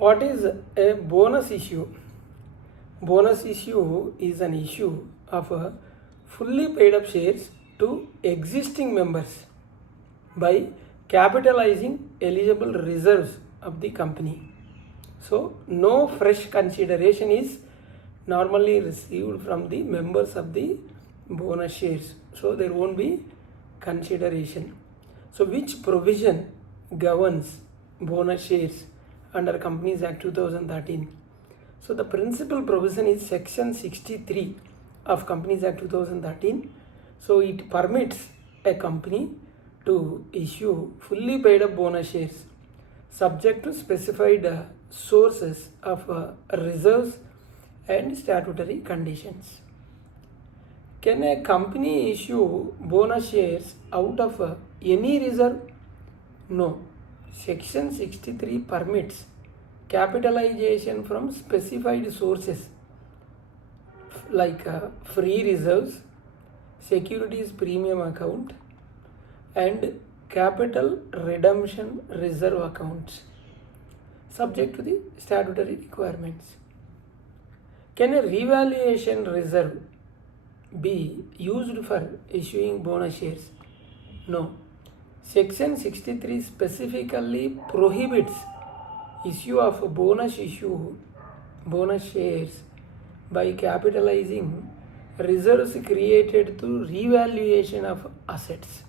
What is a bonus issue? Bonus issue is an issue of fully paid up shares to existing members by capitalizing eligible reserves of the company. So no fresh consideration is normally received from the members of the bonus shares. So there won't be consideration. So which provision governs bonus shares under Companies Act 2013? So the principal provision is section 63 of Companies Act 2013. So it permits a company to issue fully paid up bonus shares subject to specified sources of reserves and statutory conditions. Can a company issue bonus shares out of any reserve? No. Section 63 permits capitalization from specified sources like free reserves, securities premium account, and capital redemption reserve accounts, subject to the statutory requirements. Can a revaluation reserve be used for issuing bonus shares? No. Section 63 specifically prohibits issue of bonus shares by capitalizing reserves created through revaluation of assets.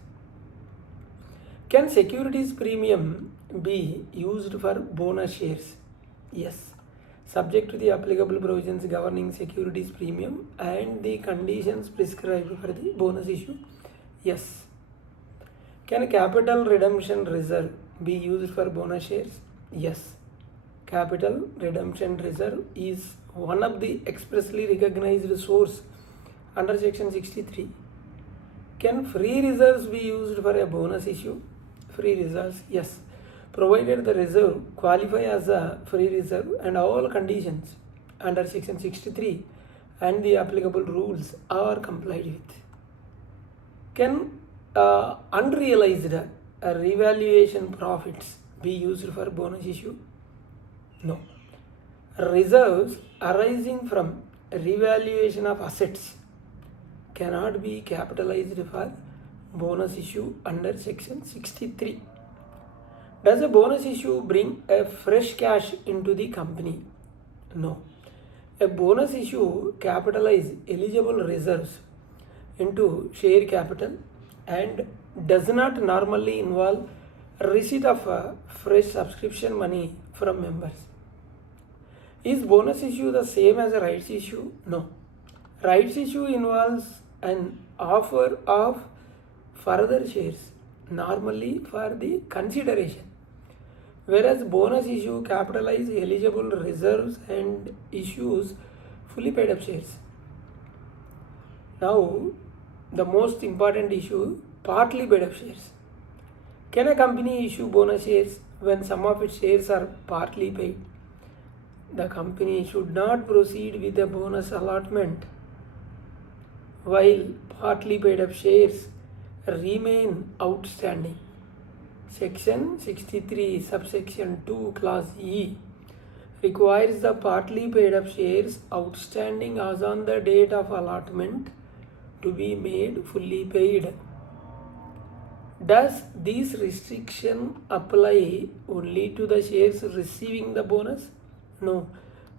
Can securities premium be used for bonus shares? Yes, subject to the applicable provisions governing securities premium and the conditions prescribed for the bonus issue. Yes. Can a capital redemption reserve be used for bonus shares? Yes. Capital redemption reserve is one of the expressly recognized source under section 63. Can free reserves be used for a bonus issue? Free reserves, yes, provided the reserve qualify as a free reserve and all conditions under section 63 and the applicable rules are complied with. Can unrealized revaluation profits be used for bonus issue? No. Reserves arising from revaluation of assets cannot be capitalized for bonus issue under section 63. Does a bonus issue bring a fresh cash into the company? No. A bonus issue capitalizes eligible reserves into share capital and does not normally involve receipt of fresh subscription money from members. Is bonus issue the same as a rights issue? No. Rights issue involves an offer of further shares, normally for the consideration, whereas bonus issue capitalizes eligible reserves and issues fully paid up shares. Now, the most important issue, partly paid up shares. Can a company issue bonus shares when some of its shares are partly paid? The company should not proceed with a bonus allotment while partly paid up shares remain outstanding. Section 63 subsection 2 clause E requires the partly paid up shares outstanding as on the date of allotment to be made fully paid. Does this restriction apply only to the shares receiving the bonus? No.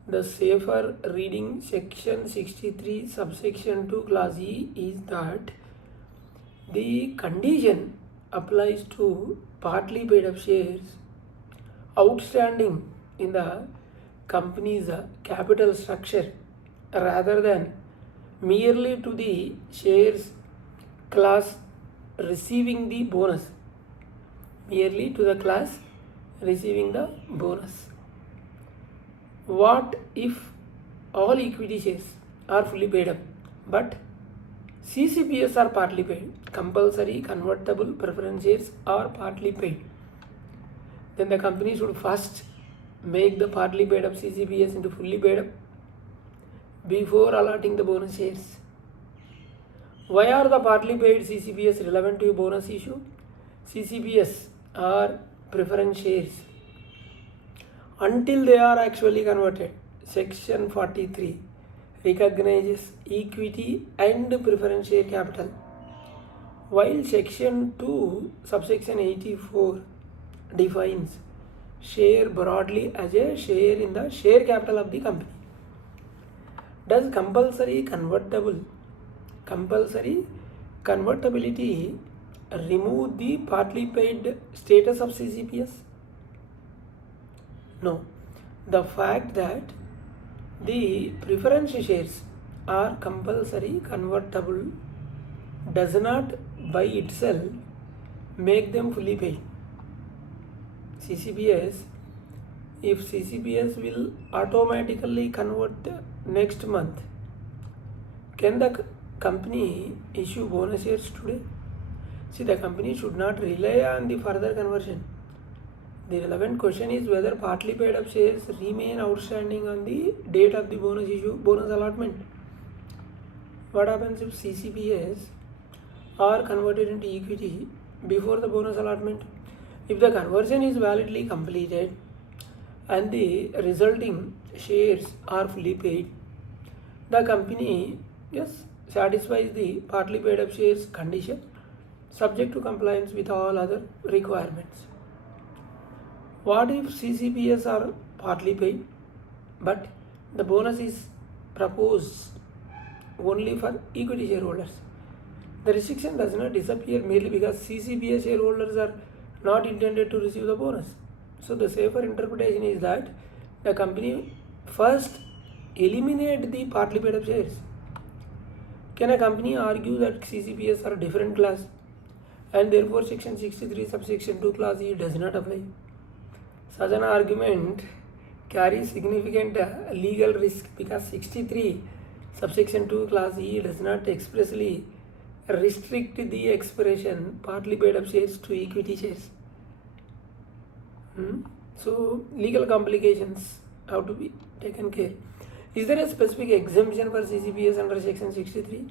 The safer reading section 63 subsection 2 clause E is that the condition applies to partly paid up shares outstanding in the company's capital structure rather than merely to the shares class receiving the bonus. Merely to the class receiving the bonus. What if all equity shares are fully paid up but CCPS are partly paid? Compulsory convertible preference shares are partly paid. Then the company should first make the partly paid up CCPS into fully paid up before allotting the bonus shares. Why are the partly paid CCPS relevant to a bonus issue? CCPS are preference shares until they are actually converted. Section 43 recognizes equity and preference share capital, while Section 2 subsection 84 defines share broadly as a share in the share capital of the company. Does compulsory convertibility remove the partly paid status of CCPS? No. The fact that the preference shares are compulsory convertible does not by itself make them fully paid. If CCPS will automatically convert next month, can the company issue bonus shares today? See, the company should not rely on the further conversion. The relevant question is whether partly paid up shares remain outstanding on the date of the bonus allotment. What happens if CCPS are converted into equity before the bonus allotment? If the conversion is validly completed and the resulting shares are fully paid, the company satisfies the partly paid up shares condition subject to compliance with all other requirements. What if CCPS are partly paid but the bonus is proposed only for equity shareholders? The restriction does not disappear merely because CCPS shareholders are not intended to receive the bonus. So the safer interpretation is that the company first eliminate the partly paid up shares. Can a company argue that CCPS are a different class and therefore Section 63 subsection 2 clause E does not apply? Such an argument carries significant legal risk because 63 subsection 2 clause E does not expressly restrict the expression partly paid up shares to equity shares. So legal complications have to be taken care. Is there a specific exemption for CCPS under Section 63?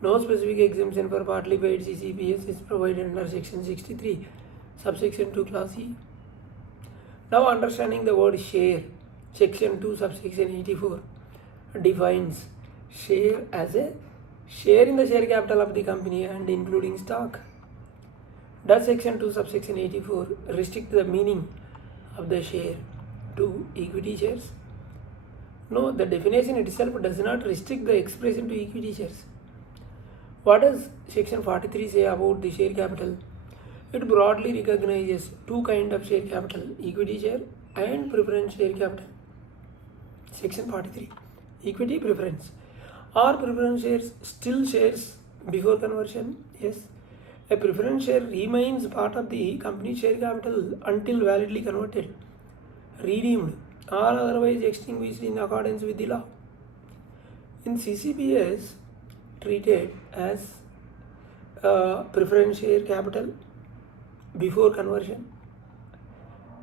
No specific exemption for partly paid CCPS is provided under Section 63 subsection 2 clause E. Now understanding the word share, Section 2 subsection 84 defines share as a share in the share capital of the company and including stock. Does Section 2 subsection 84 restrict the meaning of the share to equity shares? No, the definition itself does not restrict the expression to equity shares. What does Section 43 say about the share capital? It broadly recognizes two kinds of share capital, equity share and preference share capital. Section 43, equity preference. Are preference shares still shares before conversion? Yes. A preference share remains part of the company's share capital until validly converted, redeemed, or otherwise extinguished in accordance with the law. In CCPS, treated as preference share capital before conversion.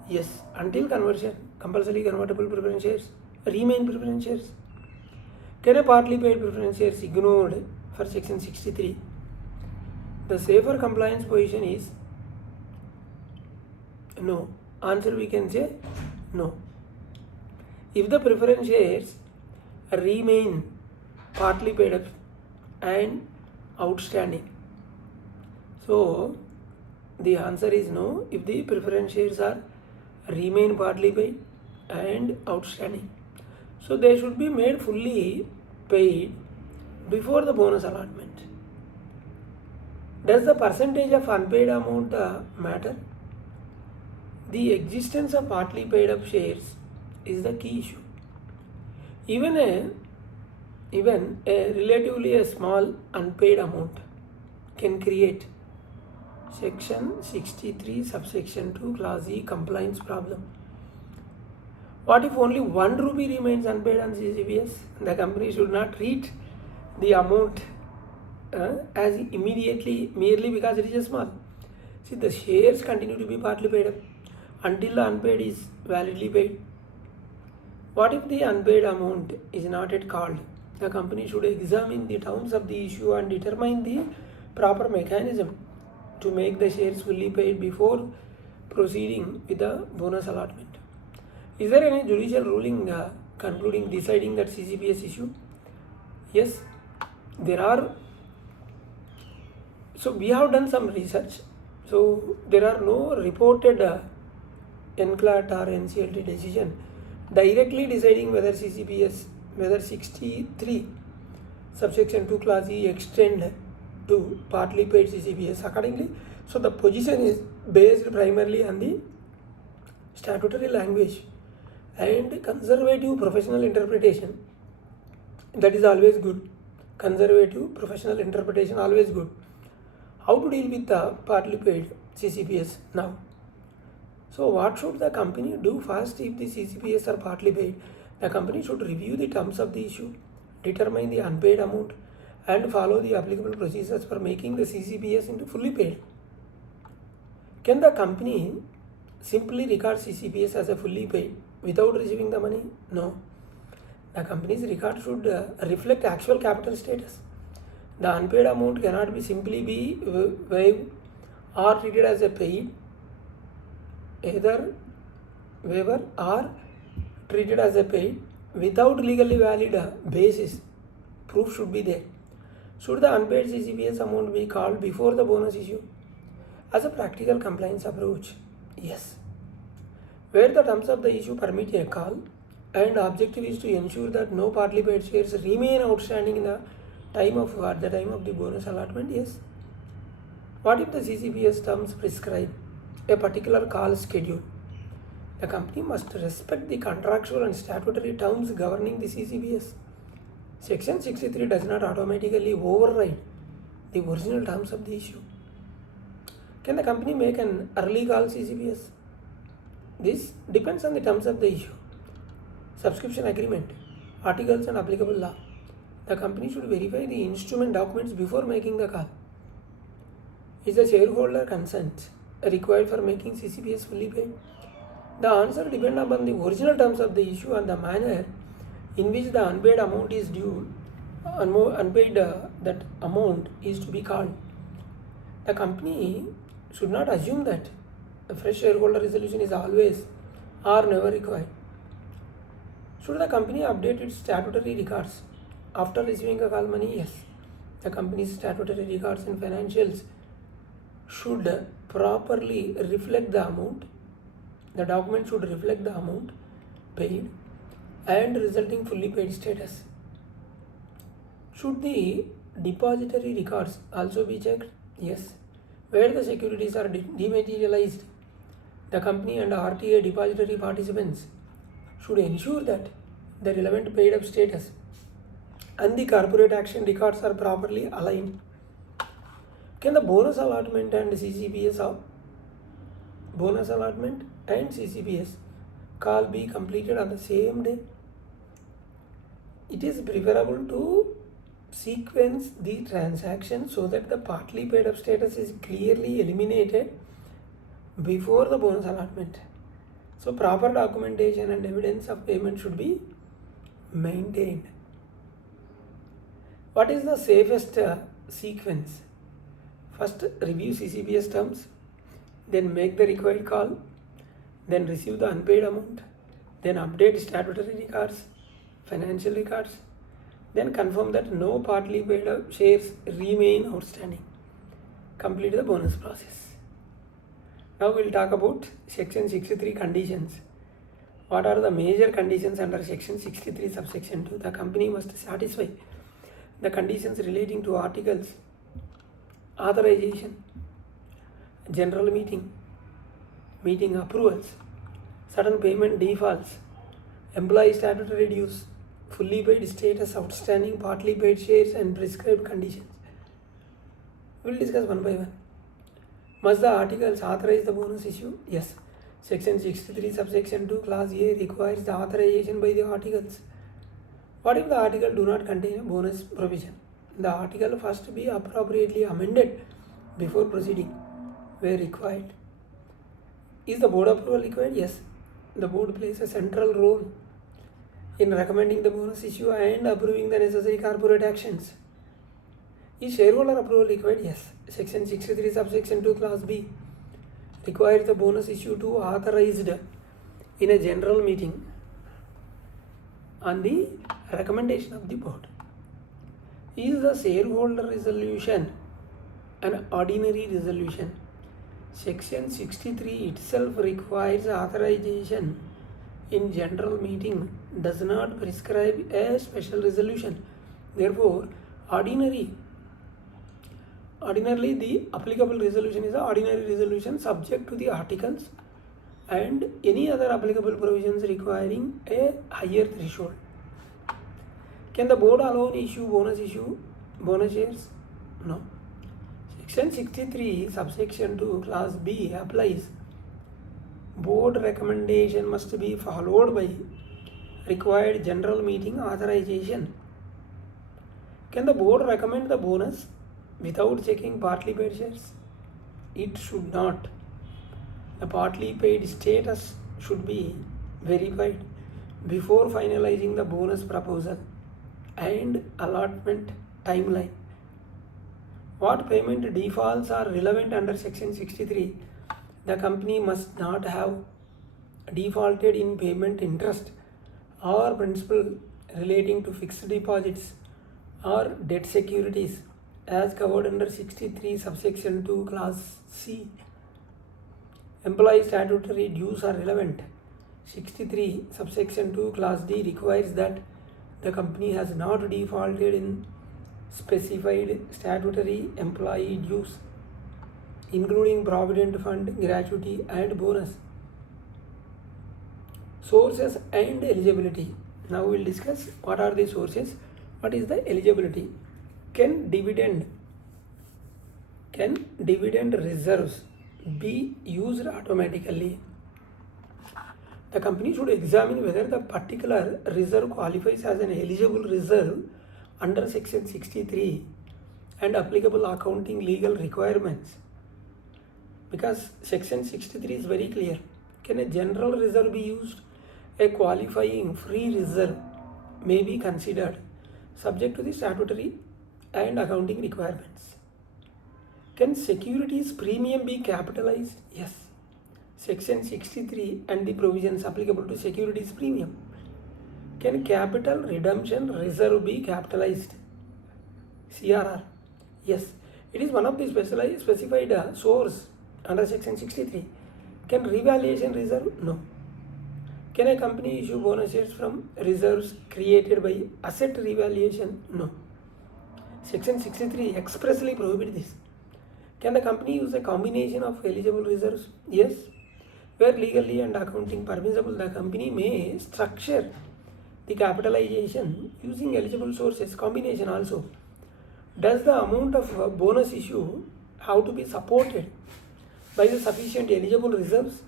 Yes, until conversion, compulsory convertible preference shares remain preference shares. Can a partly paid preference shares ignored for Section 63? The safer compliance position is no. Answer we can say no. If the preference shares remain partly paid up and outstanding, so the answer is no if the preference shares are remain partly paid and outstanding. So they should be made fully paid before the bonus allotment. Does the percentage of unpaid amount matter? The existence of partly paid up shares is the key issue. Even a relatively small unpaid amount can create Section 63 subsection 2 clause E compliance problem. What if only 1 rupee remains unpaid on CCPS? The company should not treat the amount as immediately merely because it is small. See, the shares continue to be partly paid up until the unpaid is validly paid. What if the unpaid amount is not yet called? The company should examine the terms of the issue and determine the proper mechanism to make the shares fully paid before proceeding with the bonus allotment. Is there any judicial ruling deciding that CCPS issue? Yes, there are. So we have done some research. So there are no reported NCLAT or NCLT decision directly deciding whether CCPS, whether 63 subsection 2 clause E extend to partly paid CCPS accordingly. So the position is based primarily on the statutory language and conservative professional interpretation. That is always good. Conservative professional interpretation always good. How to deal with the partly paid CCPS now? So what should the company do first if the CCPS are partly paid? The company should review the terms of the issue, determine the unpaid amount, and follow the applicable procedures for making the CCPS into fully paid. Can the company simply record CCPS as a fully paid without receiving the money? No. The company's record should reflect actual capital status. The unpaid amount cannot be simply be waived or treated as a paid, either waiver or treated as a paid without legally valid basis. Proof should be there. Should the unpaid CCPS amount be called before the bonus issue? As a practical compliance approach, yes. Where the terms of the issue permit a call and the objective is to ensure that no partly paid shares remain outstanding in the time of the bonus allotment, yes. What if the CCPS terms prescribe a particular call schedule? The company must respect the contractual and statutory terms governing the CCPS. Section 63 does not automatically override the original terms of the issue. Can the company make an early call CCPS? This depends on the terms of the issue, subscription agreement, articles and applicable law. The company should verify the instrument documents before making the call. Is the shareholder consent required for making CCPS fully paid? The answer depends upon the original terms of the issue and the manner in which the unpaid amount is due. That amount is to be called. The company should not assume that a fresh shareholder resolution is always or never required. Should the company update its statutory records after receiving a call money? Yes. The company's statutory records and financials should properly reflect the amount. The document should reflect the amount paid and resulting fully paid status. Should the depository records also be checked? Yes. Where the securities are dematerialized, the company and RTA depository participants should ensure that the relevant paid up status and the corporate action records are properly aligned. Can the bonus allotment and CCPS call be completed on the same day? It is preferable to sequence the transaction so that the partly paid up status is clearly eliminated before the bonus allotment. So proper documentation and evidence of payment should be maintained. What is the safest sequence? First, review CCPS terms, then make the required call, then receive the unpaid amount, then update statutory records, financial records, then confirm that no partly paid up shares remain outstanding. Complete the bonus process. Now we will talk about section 63 conditions. What are the major conditions under section 63 subsection 2? The company must satisfy the conditions relating to articles, authorization, general meeting approvals, certain payment defaults, employee statutory dues, fully paid status, outstanding partly paid shares and prescribed conditions. We will discuss one by one. Must the articles authorize the bonus issue? Yes. Section 63 subsection 2 clause A requires the authorization by the articles. What if the article do not contain a bonus provision? The article first be appropriately amended before proceeding where required. Is the board approval required? Yes. The board plays a central role in recommending the bonus issue and approving the necessary corporate actions. Is shareholder approval required? Yes. Section 63 subsection 2 clause B requires the bonus issue to authorized in a general meeting on the recommendation of the board. Is the shareholder resolution an ordinary resolution? Section 63 itself requires authorization in general meeting, does not prescribe a special resolution. Therefore, ordinarily the applicable resolution is an ordinary resolution subject to the articles and any other applicable provisions requiring a higher threshold. Can the board alone issue bonus shares? No. Section 63 subsection 2 clause B applies. Board recommendation must be followed by required general meeting authorization. Can the board recommend the bonus without checking partly paid shares? It should not. The partly paid status should be verified before finalizing the bonus proposal and allotment timeline. What payment defaults are relevant under Section 63? The company must not have defaulted in payment interest or principal relating to fixed deposits or debt securities as covered under 63 subsection 2 clause C. Employee statutory dues are relevant. 63 subsection 2 clause D requires that the company has not defaulted in specified statutory employee dues, including provident fund, gratuity and bonus. Sources and eligibility. Now we will discuss what are the sources, what is the eligibility. Can dividend reserves be used automatically? The company should examine whether the particular reserve qualifies as an eligible reserve under Section 63 and applicable accounting legal requirements. Because Section 63 is very clear. Can a general reserve be used? A qualifying free reserve may be considered subject to the statutory and accounting requirements. Can securities premium be capitalized? Yes. Section 63 and the provisions applicable to securities premium. Can capital redemption reserve be capitalized? CRR. Yes. It is one of the specified source under Section 63. Can revaluation reserve? No. Can a company issue bonus shares from reserves created by asset revaluation? No. Section 63 expressly prohibits this. Can the company use a combination of eligible reserves? Yes. Where legally and accounting permissible, the company may structure the capitalization using eligible sources combination also. Does the amount of bonus issue have to be supported by the sufficient eligible reserves?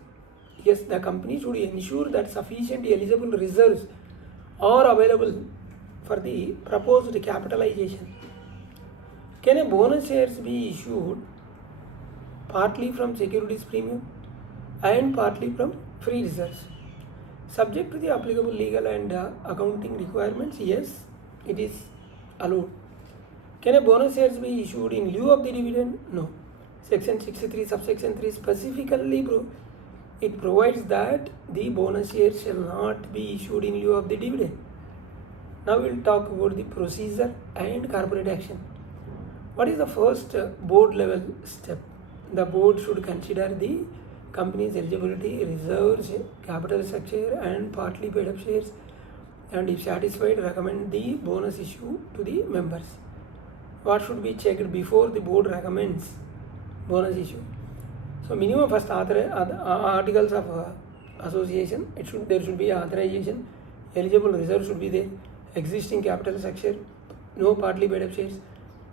Yes, the company should ensure that sufficient eligible reserves are available for the proposed capitalization. Can a bonus shares be issued partly from securities premium and partly from free reserves? Subject to the applicable legal and accounting requirements, yes, it is allowed. Can a bonus shares be issued in lieu of the dividend? No. Section 63 subsection 3 specifically it provides that the bonus shares shall not be issued in lieu of the dividend. Now we will talk about the procedure and corporate action. What is the first board level step? The board should consider the company's eligibility, reserves, capital structure and partly paid up shares, and if satisfied recommend the bonus issue to the members. What should be checked before the board recommends bonus issue? So minimum first articles of association, there should be authorization, eligible reserve should be there, existing capital structure, no partly paid up shares,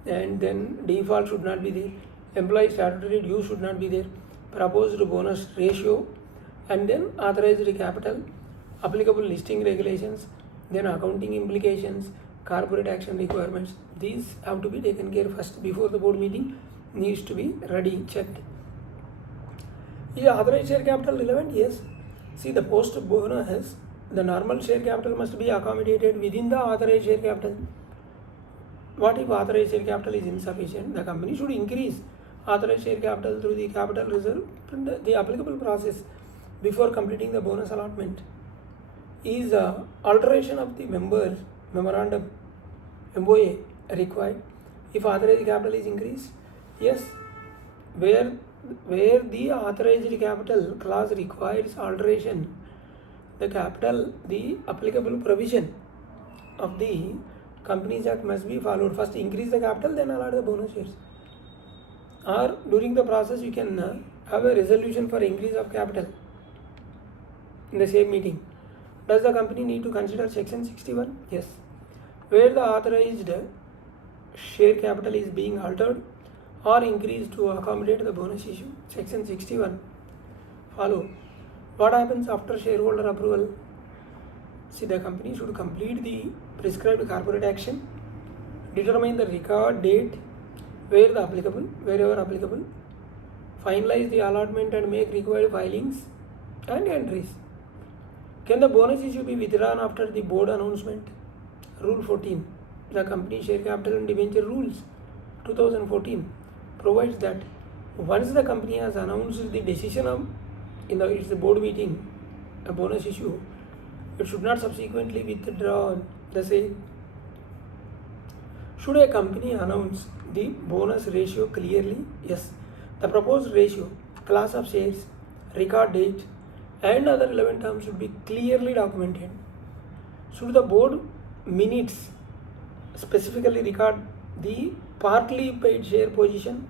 and then default should not be there, employee statutory dues should not be there, proposed bonus ratio, and then authorized capital, applicable listing regulations, then accounting implications, corporate action requirements. These have to be taken care first before the board meeting needs to be ready, checked. Is authorized share capital relevant? Yes. See, the post bonus, the normal share capital must be accommodated within the authorized share capital. What if authorized share capital is insufficient? The company should increase authorized share capital through the capital reserve and the applicable process before completing the bonus allotment. Is alteration of the members memorandum MOA required if authorized capital is increased? Yes, where the authorized capital clause requires alteration, the applicable provision of the Companies Act must be followed. First increase the capital, then allot the bonus shares. Or during the process you can have a resolution for increase of capital in the same meeting. Does the company need to consider section 61? Yes. Where the authorized share capital is being altered or increased to accommodate the bonus issue. Section 61. Follow. What happens after shareholder approval? See, the company should complete the prescribed corporate action, determine the record date wherever applicable, finalize the allotment and make required filings and entries. Can the bonus issue be withdrawn after the board announcement? Rule 14, the Company Share Capital and Debenture Rules 2014 provides that once the company has announced the decision in its board meeting, a bonus issue, it should not subsequently withdraw the same. Should a company announce the bonus ratio clearly? Yes. The proposed ratio, class of shares, record date, and other relevant terms should be clearly documented. Should the board minutes specifically record the partly paid share position?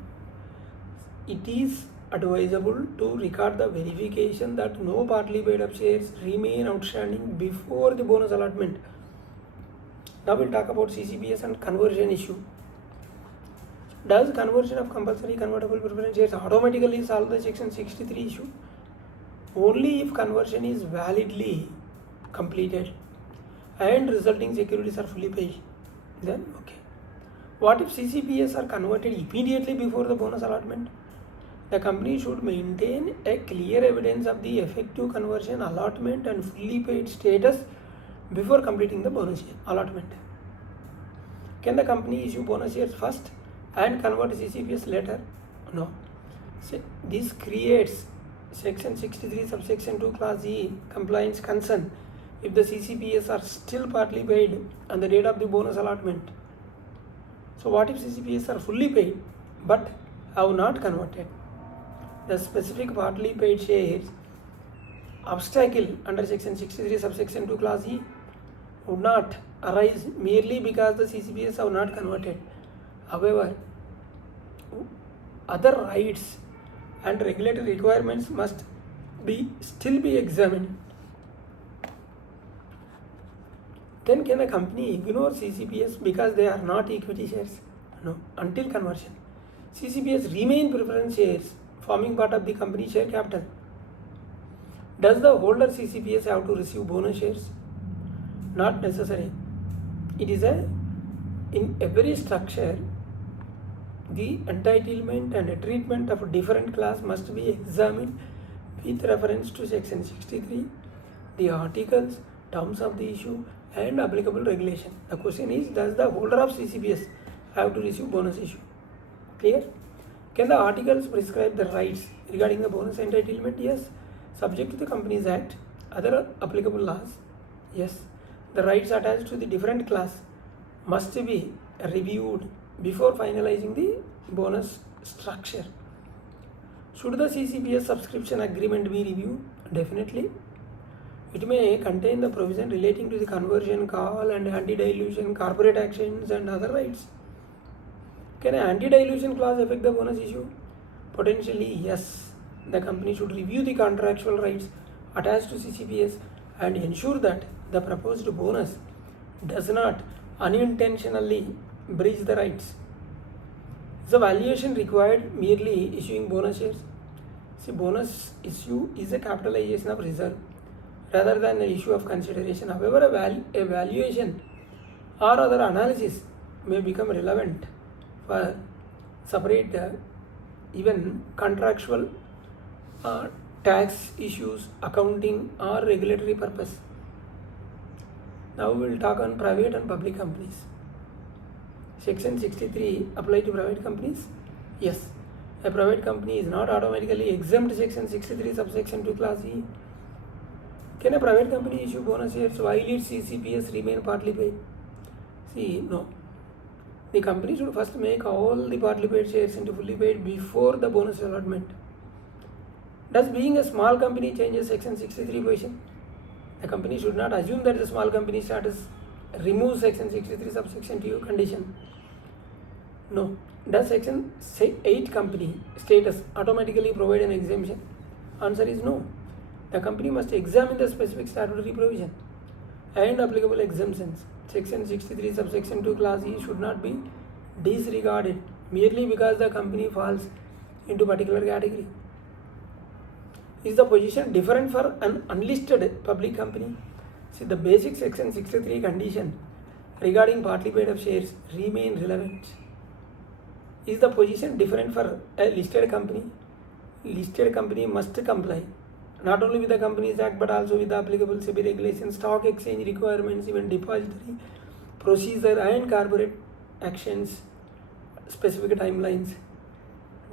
It is advisable to record the verification that no partly paid up shares remain outstanding before the bonus allotment. Now we'll talk about CCPS and conversion issue. Does conversion of compulsory convertible preference shares automatically solve the section 63 issue? Only if conversion is validly completed and resulting securities are fully paid. Then okay. What if CCPS are converted immediately before the bonus allotment? The company should maintain a clear evidence of the effective conversion, allotment and fully paid status before completing the bonus allotment. Can the company issue bonus shares first and convert CCPS later? No. So this creates section 63 subsection 2 clause E compliance concern if the CCPS are still partly paid on the date of the bonus allotment. So what if CCPS are fully paid but have not converted? The specific partly paid shares obstacle under section 63 subsection 2 clause E would not arise merely because the CCPS have not converted. However, other rights and regulatory requirements must still be examined. Then can a company ignore CCPS because they are not equity shares? No. Until conversion, CCPS remain preference shares forming part of the company share capital. Does the holder CCPS have to receive bonus shares? Not necessary. It is in every structure, the entitlement and treatment of a different class must be examined with reference to section 63, the articles, terms of the issue and applicable regulation. The question is, does the holder of CCPS have to receive bonus issue? Clear? Can the articles prescribe the rights regarding the bonus entitlement? Yes. Subject to the Companies Act, other applicable laws? Yes. The rights attached to the different class must be reviewed before finalizing the bonus structure. Should the CCPS subscription agreement be reviewed? Definitely. It may contain the provision relating to the conversion call and anti-dilution, corporate actions and other rights. Can an anti-dilution clause affect the bonus issue? Potentially, yes. The company should review the contractual rights attached to CCPS and ensure that the proposed bonus does not unintentionally breach the rights. Is the valuation required merely issuing bonus shares? See, bonus issue is a capitalization of reserve rather than an issue of consideration. However, a valuation or other analysis may become relevant for separate even contractual tax issues, accounting or regulatory purpose. Now we will talk on private and public companies. Section 63 apply to private companies? Yes. A private company is not automatically exempt section 63 subsection 2 clause E Can a private company issue bonus shares while its CCPS remain partly paid? See, no. The company should first make all the partly paid shares into fully paid before the bonus allotment. Does being a small company changes Section 63 position? The company should not assume that the small company status removes Section 63 subsection 2 condition. No. Does Section 8 company status automatically provide an exemption? Answer is no. The company must examine the specific statutory provision and applicable exemptions. Section 63 subsection 2 clause E should not be disregarded merely because the company falls into particular category. Is the position different for an unlisted public company? See, the basic Section 63 condition regarding partly paid up shares remain relevant. Is the position different for a listed company? Listed company must comply not only with the Companies Act but also with the applicable SEBI regulations, stock exchange requirements, even depository procedure and corporate actions specific timelines.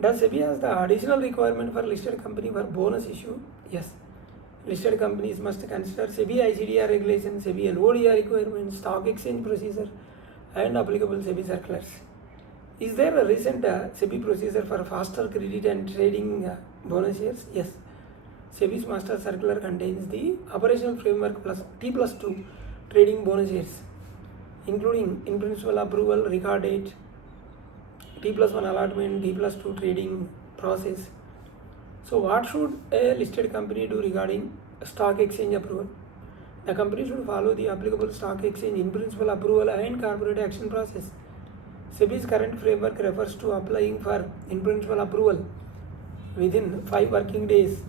Does SEBI has the additional requirement for listed company for bonus issue? Yes. Listed companies must consider SEBI ICDR regulations, SEBI LODR requirements, stock exchange procedure and applicable SEBI circulars. Is there a recent SEBI procedure for faster credit and trading bonus shares? Yes. SEBI's master circular contains the operational framework plus T+2 trading bonus shares, including in principle approval, record date, T+1 allotment, T+2 trading process. So what should a listed company do regarding stock exchange approval? The company should follow the applicable stock exchange in principle approval and corporate action process. SEBI's current framework refers to applying for in principle approval within 5 working days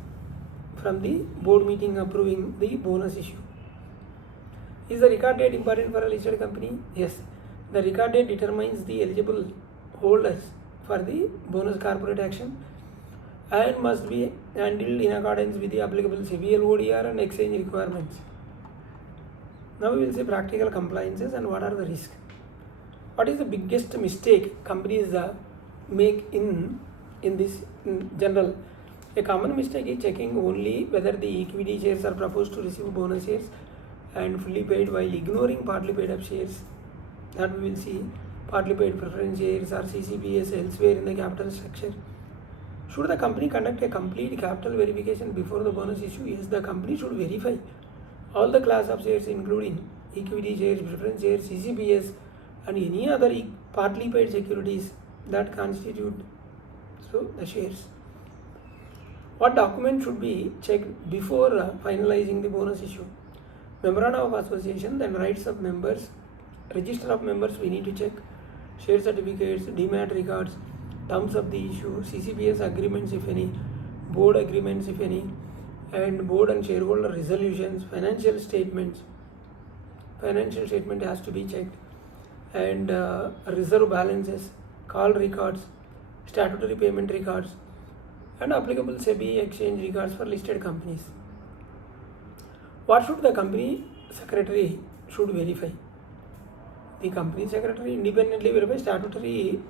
from the board meeting approving the bonus issue. Is the record date important for a listed company? Yes. The record date determines the eligible holders for the bonus corporate action and must be handled in accordance with the applicable SEBI LODR and exchange requirements. Now we will see practical compliances and what are the risks. What is the biggest mistake companies make in general? A common mistake is checking only whether the equity shares are proposed to receive bonus shares and fully paid while ignoring partly paid up shares. That we will see partly paid preference shares or CCPS elsewhere in the capital structure. Should the company conduct a complete capital verification before the bonus issue? Yes, the company should verify all the class of shares including equity shares, preference shares, CCPS and any other partly paid securities that constitute the shares. What document should be checked before finalizing the bonus issue? Memorandum of association, then rights of members, register of members we need to check, share certificates, demat records, terms of the issue, CCPS agreements if any, board agreements if any, and board and shareholder resolutions, financial statements. Financial statement has to be checked, and reserve balances, call records, statutory payment records, and applicable SEBI exchange records for listed companies. What should the company secretary should verify? The company secretary independently verify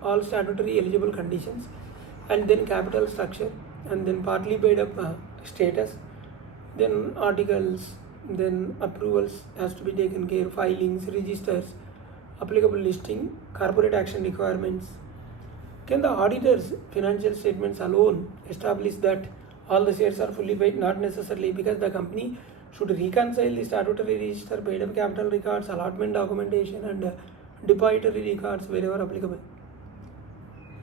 all statutory eligible conditions, and then capital structure, and then partly paid up status, then articles, then approvals has to be taken care, filings, registers, applicable listing, corporate action requirements. Can the auditor's financial statements alone establish that all the shares are fully paid? Not necessarily, because the company should reconcile the statutory register, paid up capital records, allotment documentation and depository records wherever applicable.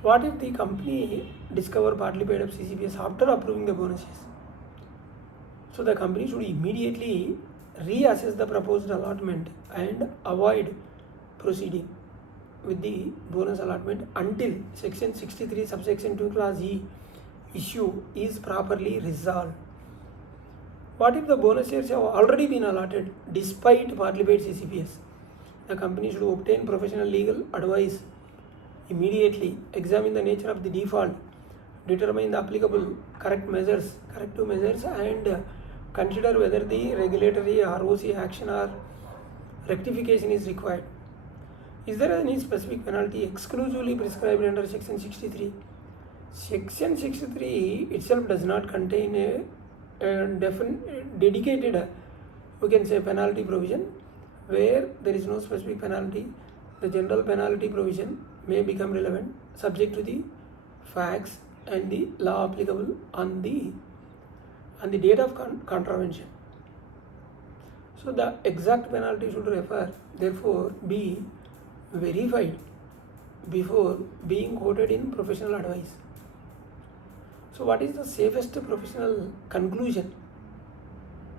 What if the company discover partly paid up CCPS after approving the bonuses? So the company should immediately reassess the proposed allotment and avoid proceeding with the bonus allotment until Section 63 subsection 2 clause E issue is properly resolved. What if the bonus shares have already been allotted despite partly paid CCPS? The company should obtain professional legal advice immediately, examine the nature of the default, determine the applicable corrective measures and consider whether the regulatory ROC action or rectification is required. Is there any specific penalty exclusively prescribed under Section 63? Section 63 itself does not contain a dedicated we can say penalty provision. Where there is no specific penalty, the general penalty provision may become relevant subject to the facts and the law applicable on the date of contravention. So the exact penalty should therefore be verified before being quoted in professional advice. So what is the safest professional conclusion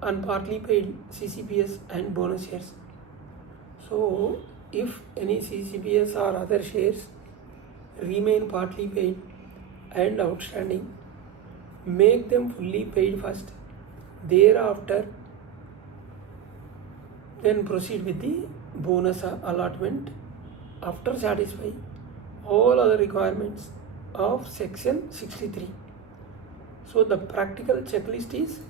on partly paid CCPS and bonus shares? So if any CCPS or other shares remain partly paid and outstanding, make them fully paid first. Thereafter, then proceed with the bonus allotment after satisfying all other requirements of section 63. So the practical checklist is: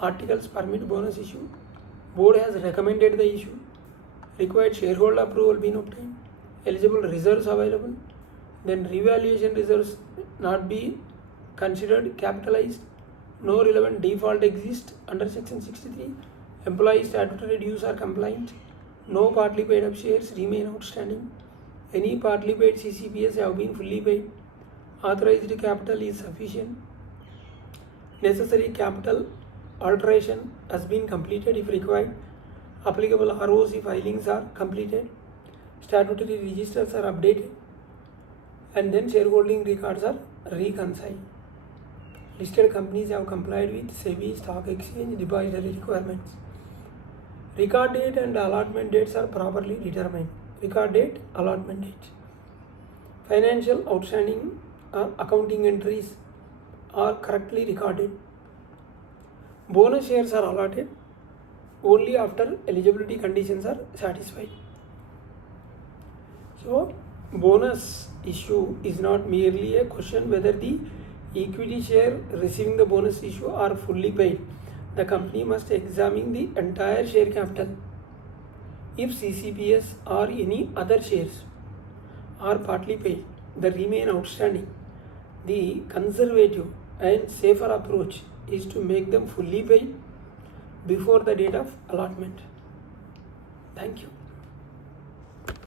articles permit bonus issue, board has recommended the issue, required shareholder approval been obtained, eligible reserves available, then revaluation reserves not be considered capitalized, no relevant default exists under section 63, employee statutory dues are compliant, no partly paid up shares remain outstanding, any partly paid CCPS have been fully paid, authorized capital is sufficient, necessary capital alteration has been completed if required, applicable ROC filings are completed, statutory registers are updated, and then shareholding records are reconciled. Listed companies have complied with SEBI stock exchange depository requirements. Record date and allotment dates are properly determined. Record date, allotment date. Financial outstanding accounting entries are correctly recorded. Bonus shares are allotted only after eligibility conditions are satisfied. So, bonus issue is not merely a question whether the equity share receiving the bonus issue are fully paid. The company must examine the entire share capital. If CCPS or any other shares are partly paid, they remain outstanding. The conservative and safer approach is to make them fully paid before the date of allotment. Thank you.